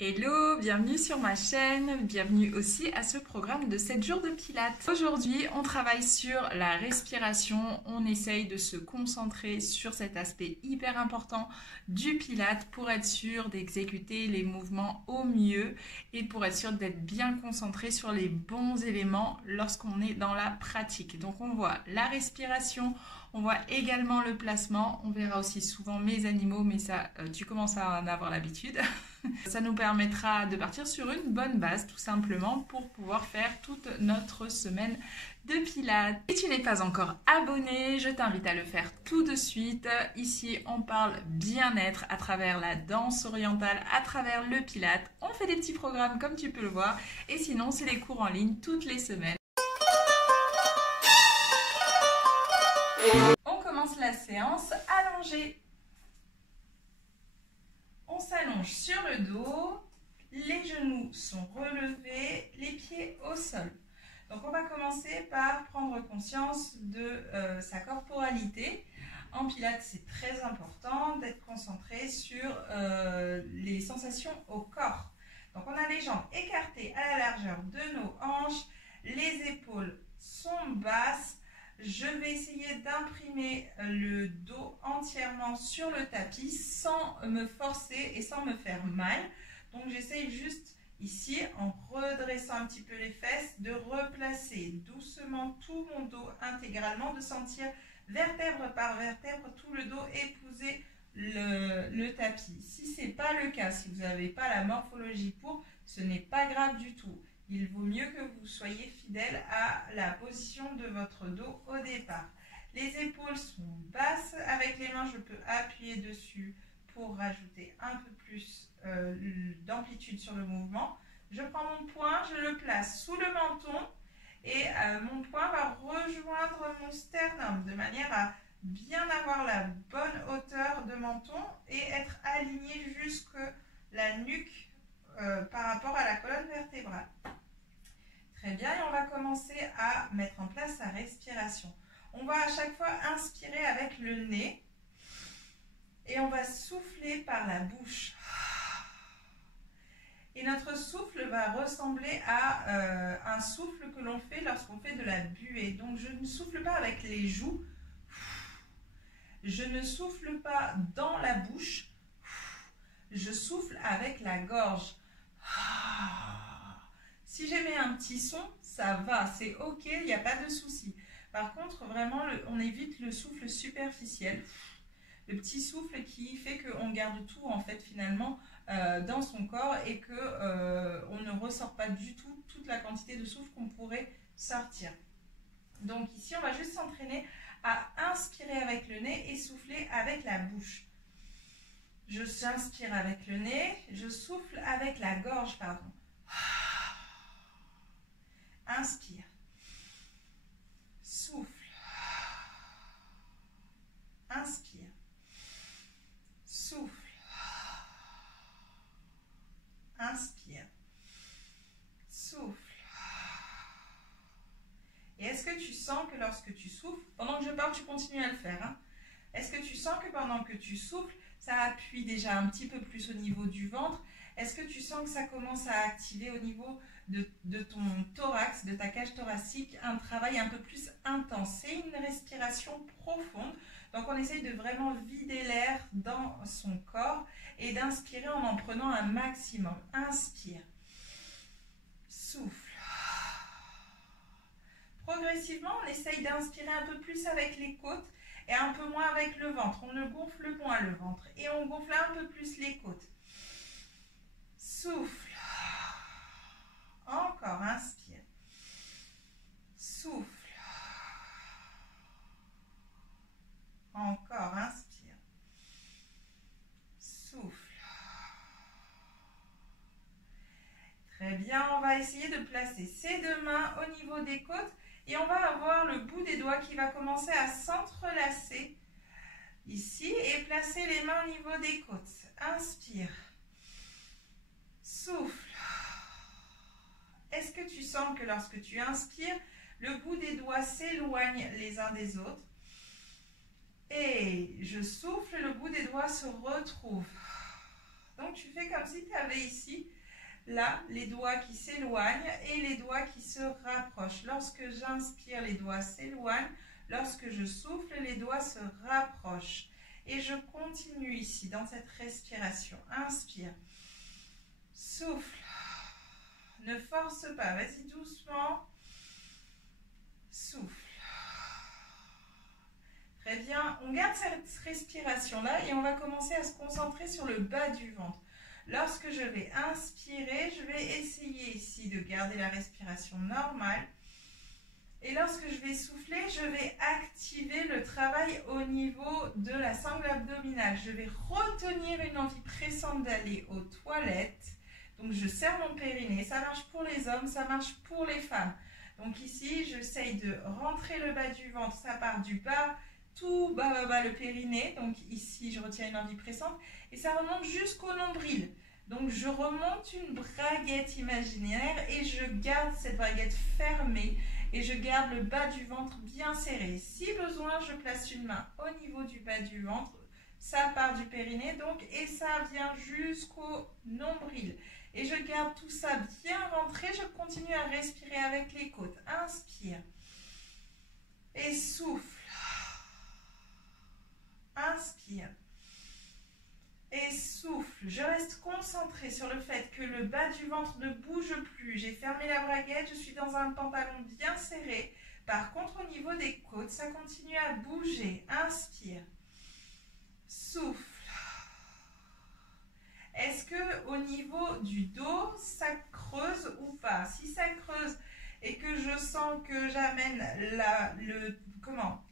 Hello, bienvenue sur ma chaîne, bienvenue aussi à ce programme de 7 jours de Pilates. Aujourd'hui, on travaille sur la respiration, on essaye de se concentrer sur cet aspect hyper important du Pilates pour être sûr d'exécuter les mouvements au mieux et pour être sûr d'être bien concentré sur les bons éléments lorsqu'on est dans la pratique. Donc on voit la respiration, on voit également le placement, on verra aussi souvent mes animaux, mais ça, tu commences à en avoir l'habitude. Ça nous permettra de partir sur une bonne base tout simplement pour pouvoir faire toute notre semaine de Pilates. Si tu n'es pas encore abonné, je t'invite à le faire tout de suite. Ici, on parle bien-être à travers la danse orientale, à travers le Pilates. On fait des petits programmes comme tu peux le voir et sinon, c'est des cours en ligne toutes les semaines. On commence la séance allongée. On s'allonge sur le dos, les genoux sont relevés, les pieds au sol. Donc on va commencer par prendre conscience de sa corporalité. En Pilates, c'est très important d'être concentré sur les sensations au corps. Donc on a les jambes écartées à la largeur de nos hanches, les épaules sont basses. Je vais essayer d'imprimer le dos entièrement sur le tapis sans me forcer et sans me faire mal. Donc j'essaye juste ici, en redressant un petit peu les fesses, de replacer doucement tout mon dos intégralement, de sentir vertèbre par vertèbre tout le dos épouser le tapis. Si ce n'est pas le cas, si vous n'avez pas la morphologie pour, ce n'est pas grave du tout. Il vaut mieux que vous soyez fidèle à la position de votre dos au départ. Les épaules sont basses. Avec les mains, je peux appuyer dessus pour rajouter un peu plus d'amplitude sur le mouvement. Je prends mon poing, je le place sous le menton et mon poing va rejoindre mon sternum de manière à bien avoir la bonne hauteur de menton et être aligné jusque la nuque par rapport à la colonne vertébrale. Très bien, et on va commencer à mettre en place sa respiration. On va à chaque fois inspirer avec le nez et on va souffler par la bouche. Et notre souffle va ressembler à un souffle que l'on fait lorsqu'on fait de la buée. Donc je ne souffle pas avec les joues, je ne souffle pas dans la bouche, je souffle avec la gorge. Si j'émets un petit son, ça va, c'est ok, il n'y a pas de souci. Par contre, vraiment, on évite le souffle superficiel, le petit souffle qui fait qu'on garde tout en fait finalement dans son corps et qu'on ne ressort pas du tout toute la quantité de souffle qu'on pourrait sortir. Donc ici, on va juste s'entraîner à inspirer avec le nez et souffler avec la bouche. J'inspire avec le nez, je souffle avec la gorge, pardon. Inspire, souffle, inspire, souffle, inspire, souffle. Et est-ce que tu sens que lorsque tu souffles, pendant que je parle, tu continues à le faire, hein? Est-ce que tu sens que pendant que tu souffles, ça appuie déjà un petit peu plus au niveau du ventre? Est-ce que tu sens que ça commence à activer au niveau de ton thorax, de ta cage thoracique, un travail un peu plus intense? C'est une respiration profonde. Donc on essaye de vraiment vider l'air dans son corps et d'inspirer en prenant un maximum. Inspire, souffle. Progressivement, on essaye d'inspirer un peu plus avec les côtes et un peu moins avec le ventre. On ne gonfle moins le ventre et on gonfle un peu plus les côtes. Souffle. Encore, inspire. Souffle. Encore, inspire. Souffle. Très bien, on va essayer de placer ses deux mains au niveau des côtes et on va avoir le bout des doigts qui va commencer à s'entrelacer ici et placer les mains au niveau des côtes. Inspire. Souffle. Est-ce que tu sens que lorsque tu inspires, le bout des doigts s'éloigne les uns des autres? Et je souffle, le bout des doigts se retrouve. Donc tu fais comme si tu avais ici Là, les doigts qui s'éloignent et les doigts qui se rapprochent. Lorsque j'inspire, les doigts s'éloignent. Lorsque je souffle, les doigts se rapprochent. Et je continue ici dans cette respiration. Inspire. Souffle. Ne force pas. Vas-y doucement. Souffle. Très bien. On garde cette respiration-là et on va commencer à se concentrer sur le bas du ventre. Lorsque je vais inspirer, je vais essayer ici de garder la respiration normale. Et lorsque je vais souffler, je vais activer le travail au niveau de la sangle abdominale. Je vais retenir une envie pressante d'aller aux toilettes. Donc, je serre mon périnée. Ça marche pour les hommes, ça marche pour les femmes. Donc ici, j'essaye de rentrer le bas du ventre. Ça part du bas, tout bas, le périnée. Donc ici, je retiens une envie pressante. Et ça remonte jusqu'au nombril. Donc, je remonte une braguette imaginaire et je garde cette braguette fermée. Et je garde le bas du ventre bien serré. Si besoin, je place une main au niveau du bas du ventre. Ça part du périnée donc et ça vient jusqu'au nombril. Et je garde tout ça bien rentré. Je continue à respirer avec les côtes. Inspire. Et souffle. Inspire. Et souffle. Je reste concentrée sur le fait que le bas du ventre ne bouge plus. J'ai fermé la braguette, je suis dans un pantalon bien serré. Par contre, au niveau des côtes, ça continue à bouger. Inspire. Souffle. Est-ce que au niveau du dos, ça creuse ou pas? Si ça creuse et que je sens que j'amène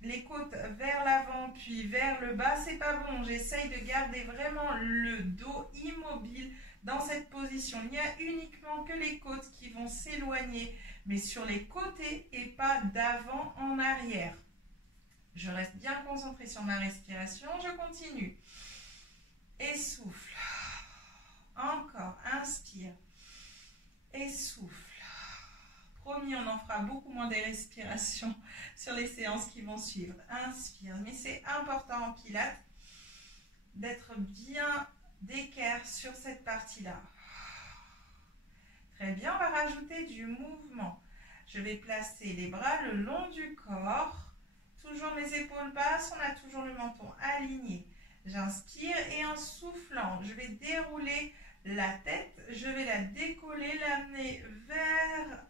les côtes vers l'avant puis vers le bas, c'est pas bon. J'essaye de garder vraiment le dos immobile dans cette position. Il n'y a uniquement que les côtes qui vont s'éloigner, mais sur les côtés et pas d'avant en arrière. Je reste bien concentrée sur ma respiration. Je continue. Et souffle. Encore. Inspire. Et souffle. Promis, on en fera beaucoup moins des respirations sur les séances qui vont suivre. Inspire. Mais c'est important en pilates d'être bien d'équerre sur cette partie-là. Très bien, on va rajouter du mouvement. Je vais placer les bras le long du corps. Toujours mes épaules basses, on a toujours le menton aligné. J'inspire et en soufflant, je vais dérouler la tête. Je vais la décoller, l'amener vers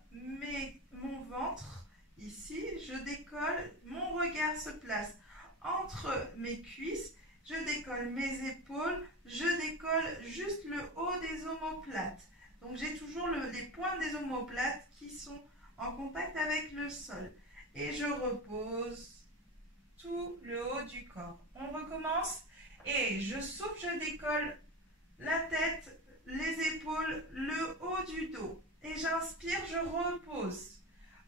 mon ventre. Ici, je décolle, mon regard se place entre mes cuisses. Je décolle mes épaules, je décolle juste le haut des omoplates. Donc, j'ai toujours les pointes des omoplates qui sont en contact avec le sol. Et je repose tout le haut du corps. On recommence et je souffle, je décolle la tête, les épaules, le haut du dos. Et j'inspire, je repose.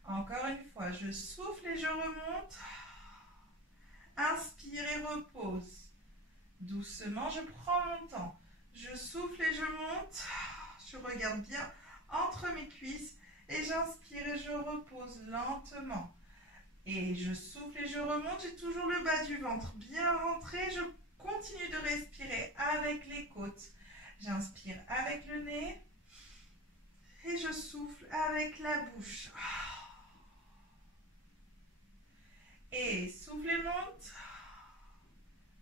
Encore une fois, je souffle et je remonte. Inspire et repose. Doucement, je prends mon temps. Je souffle et je monte. Je regarde bien entre mes cuisses et j'inspire et je repose lentement. Et je souffle et je remonte, j'ai toujours le bas du ventre bien rentré. Je continue de respirer avec les côtes. J'inspire avec le nez et je souffle avec la bouche. Et souffle et monte.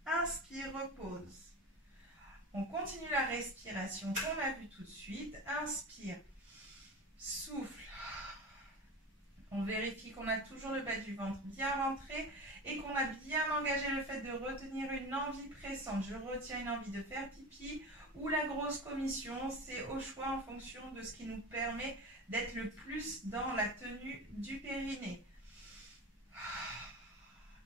Inspire, repose. On continue la respiration qu'on a vue tout de suite. Inspire, souffle. On vérifie qu'on a toujours le bas du ventre bien rentré et qu'on a bien engagé le fait de retenir une envie pressante. Je retiens une envie de faire pipi ou la grosse commission. C'est au choix en fonction de ce qui nous permet d'être le plus dans la tenue du périnée.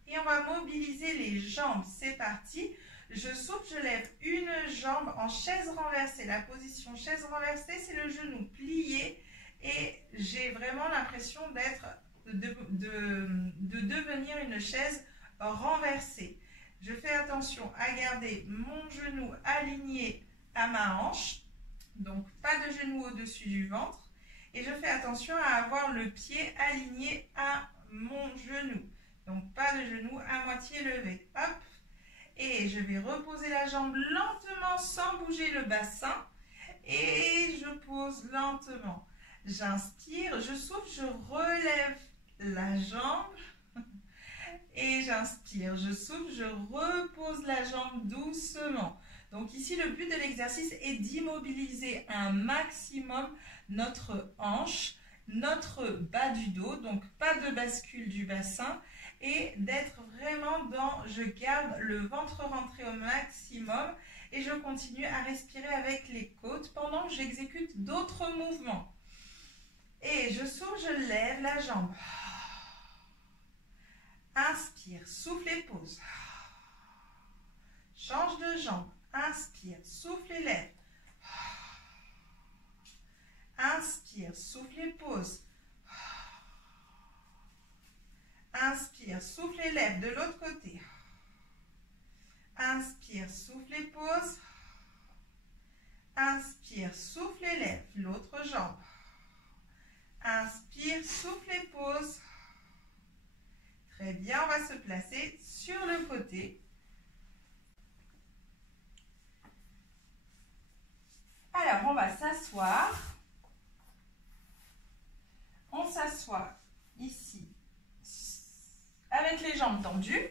Et on va mobiliser les jambes. C'est parti. Je souffle, je lève une jambe en chaise renversée. La position chaise renversée, c'est le genou plié. Et j'ai vraiment l'impression de devenir une chaise renversée. Je fais attention à garder mon genou aligné à ma hanche. Donc, pas de genou au-dessus du ventre. Et je fais attention à avoir le pied aligné à mon genou. Donc, pas de genou à moitié levé. Hop. Et je vais reposer la jambe lentement sans bouger le bassin. Et je pose pose lentement. J'inspire, je souffle, je relève la jambe. Et j'inspire, je souffle, je repose la jambe doucement. Donc ici, le but de l'exercice est d'immobiliser un maximum notre hanche, notre bas du dos, donc pas de bascule du bassin, et d'être vraiment dans, je garde le ventre rentré au maximum et je continue à respirer avec les côtes pendant que j'exécute d'autres mouvements. Et je souffle, je lève la jambe. Inspire, souffle et pose. Change de jambe. Inspire, souffle et lève. Inspire, souffle et pose. Inspire, souffle et lève de l'autre côté. Inspire, souffle et pose. Inspire, souffle et lève l'autre jambe. Inspire, souffle et pose. Très bien, on va se placer sur le côté. Alors, on va s'asseoir. On s'assoit ici avec les jambes tendues.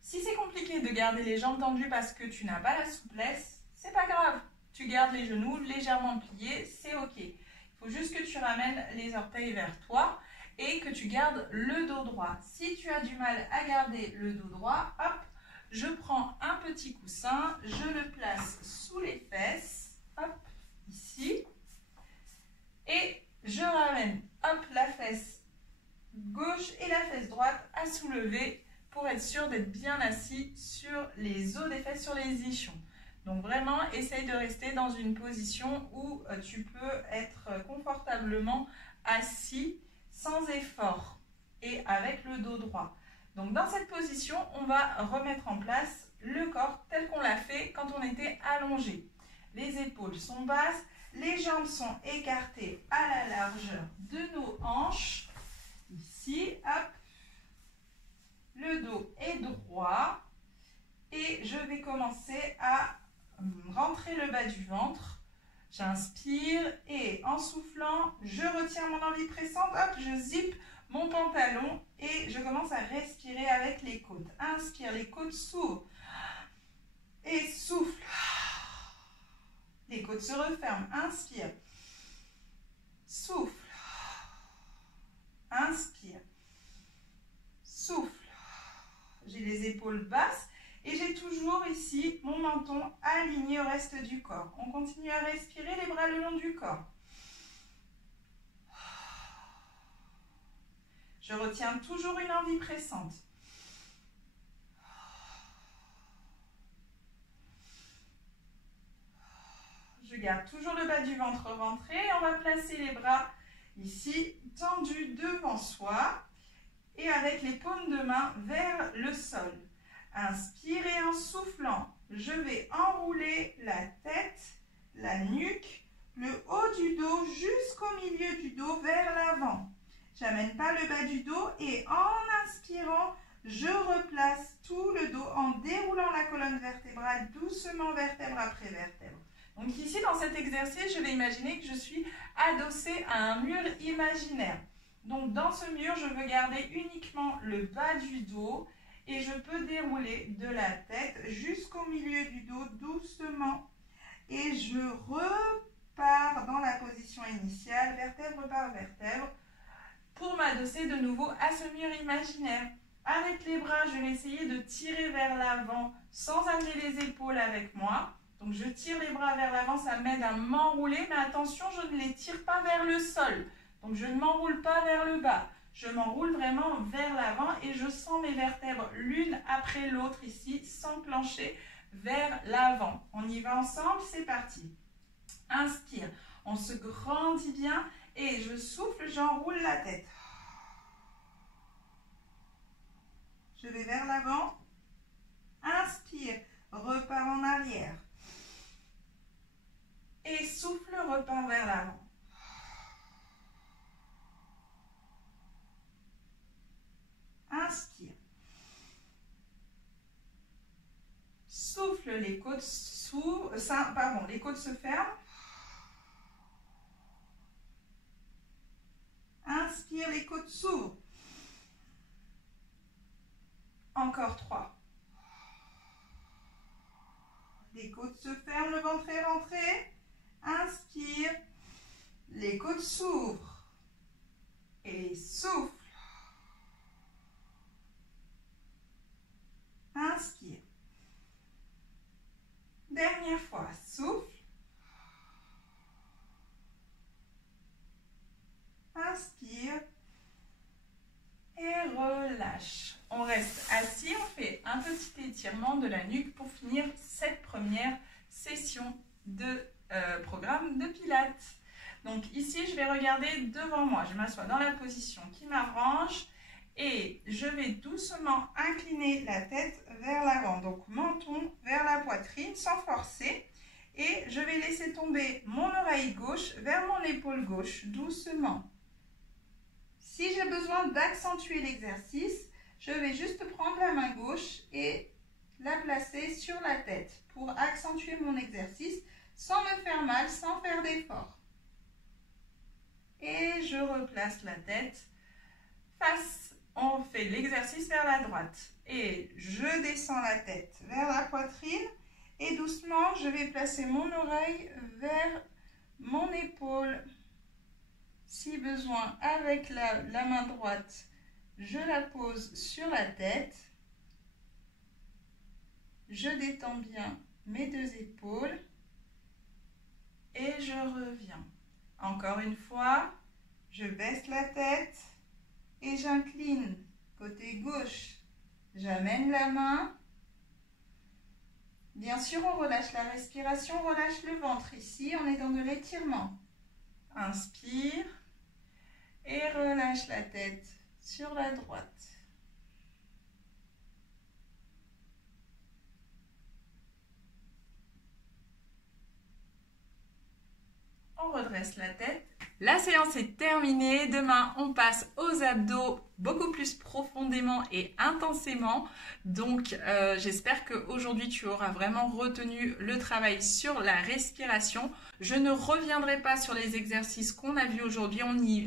Si c'est compliqué de garder les jambes tendues parce que tu n'as pas la souplesse, c'est pas grave. Tu gardes les genoux légèrement pliés, c'est ok. Il faut juste que tu ramènes les orteils vers toi et que tu gardes le dos droit. Si tu as du mal à garder le dos droit, hop, je prends un petit coussin, je le place sous les fesses, hop, ici, et je ramène, hop, la fesse gauche et la fesse droite à soulever pour être sûr d'être bien assis sur les os des fesses, sur les ischions. Donc vraiment, essaye de rester dans une position où tu peux être confortablement assis sans effort et avec le dos droit. Donc dans cette position, on va remettre en place le corps tel qu'on l'a fait quand on était allongé. Les épaules sont basses, les jambes sont écartées à la largeur de nos hanches. Ici, hop, le dos est droit et je vais commencer à rentrer le bas du ventre. J'inspire et en soufflant, je retiens mon envie pressante, hop, je zippe mon pantalon et je commence à respirer avec les côtes. Inspire, les côtes s'ouvrent et souffle. Les côtes se referment. Inspire, souffle, inspire, souffle. J'ai les épaules basses et j'ai toujours ici mon menton aligné au reste du corps. On continue à respirer, les bras le long du corps. Je retiens toujours une envie pressante. Je garde toujours le bas du ventre rentré. On va placer les bras ici tendus devant soi et avec les paumes de main vers le sol. Inspirez en soufflant. Je vais enrouler la tête, la nuque, le haut du dos jusqu'au milieu du dos vers l'avant. J'amène pas le bas du dos et en inspirant, je replace tout le dos en déroulant la colonne vertébrale doucement vertèbre après vertèbre. Donc ici, dans cet exercice, je vais imaginer que je suis adossée à un mur imaginaire. Donc dans ce mur, je veux garder uniquement le bas du dos et je peux dérouler de la tête jusqu'au milieu du dos doucement. Et je repars dans la position initiale, vertèbre par vertèbre, pour m'adosser de nouveau à ce mur imaginaire. Avec les bras, je vais essayer de tirer vers l'avant sans amener les épaules avec moi. Donc je tire les bras vers l'avant, ça m'aide à m'enrouler, mais attention, je ne les tire pas vers le sol. Donc je ne m'enroule pas vers le bas. Je m'enroule vraiment vers l'avant et je sens mes vertèbres l'une après l'autre ici, s'enclencher vers l'avant. On y va ensemble, c'est parti. Inspire, on se grandit bien et je souffle, j'enroule la tête. Je vais vers l'avant. Inspire, repars en arrière. Et souffle, repars vers l'avant. Inspire. Souffle, les côtes s'ouvrent, les côtes se ferment. côtes s'ouvrent. Encore 3. Les côtes se ferment, le ventre est rentré. Inspire. Les côtes s'ouvrent. Et souffle. Inspire. Dernière fois, souffle. Inspire. Et relâche. On reste assis, on fait un petit étirement de la nuque pour finir cette première session de programme de Pilates. Donc ici, je vais regarder devant moi. Je m'assois dans la position qui m'arrange et je vais doucement incliner la tête vers l'avant. Donc menton vers la poitrine sans forcer. Et je vais laisser tomber mon oreille gauche vers mon épaule gauche, doucement. Si j'ai besoin d'accentuer l'exercice, je vais juste prendre la main gauche et la placer sur la tête pour accentuer mon exercice sans me faire mal, sans faire d'effort. Et je replace la tête face, on fait l'exercice vers la droite. Et je descends la tête vers la poitrine et doucement, je vais placer mon oreille vers mon épaule. Si besoin, avec la main droite, je la pose sur la tête. Je détends bien mes deux épaules et je reviens. Encore une fois, je baisse la tête et j'incline côté gauche. J'amène la main. Bien sûr, on relâche la respiration, on relâche le ventre. Ici, on est dans de l'étirement. Inspire et relâche la tête sur la droite. On redresse la tête. La séance est terminée. Demain, on passe aux abdos beaucoup plus profondément et intensément. Donc, j'espère qu'aujourd'hui, tu auras vraiment retenu le travail sur la respiration. Je ne reviendrai pas sur les exercices qu'on a vus aujourd'hui.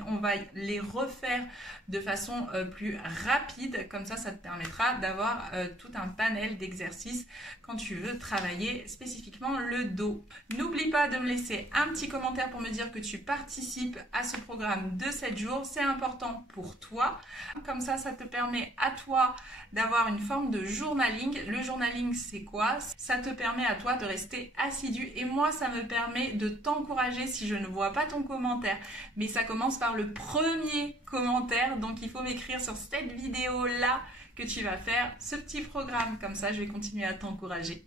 On va les refaire de façon plus rapide. Comme ça te permettra d'avoir tout un panel d'exercices quand tu veux travailler spécifiquement le dos. N'oublie pas de me laisser un petit commentaire pour me dire que tu participes à ce programme de 7 jours. C'est important pour toi. Comme ça te permet à toi d'avoir une forme de journaling. Le journaling, c'est quoi? Ça te permet à toi de rester assidu et moi, ça me permet de t'encourager si je ne vois pas ton commentaire. Mais ça commence par le premier commentaire, donc il faut m'écrire sur cette vidéo-là que tu vas faire ce petit programme. Comme ça, je vais continuer à t'encourager.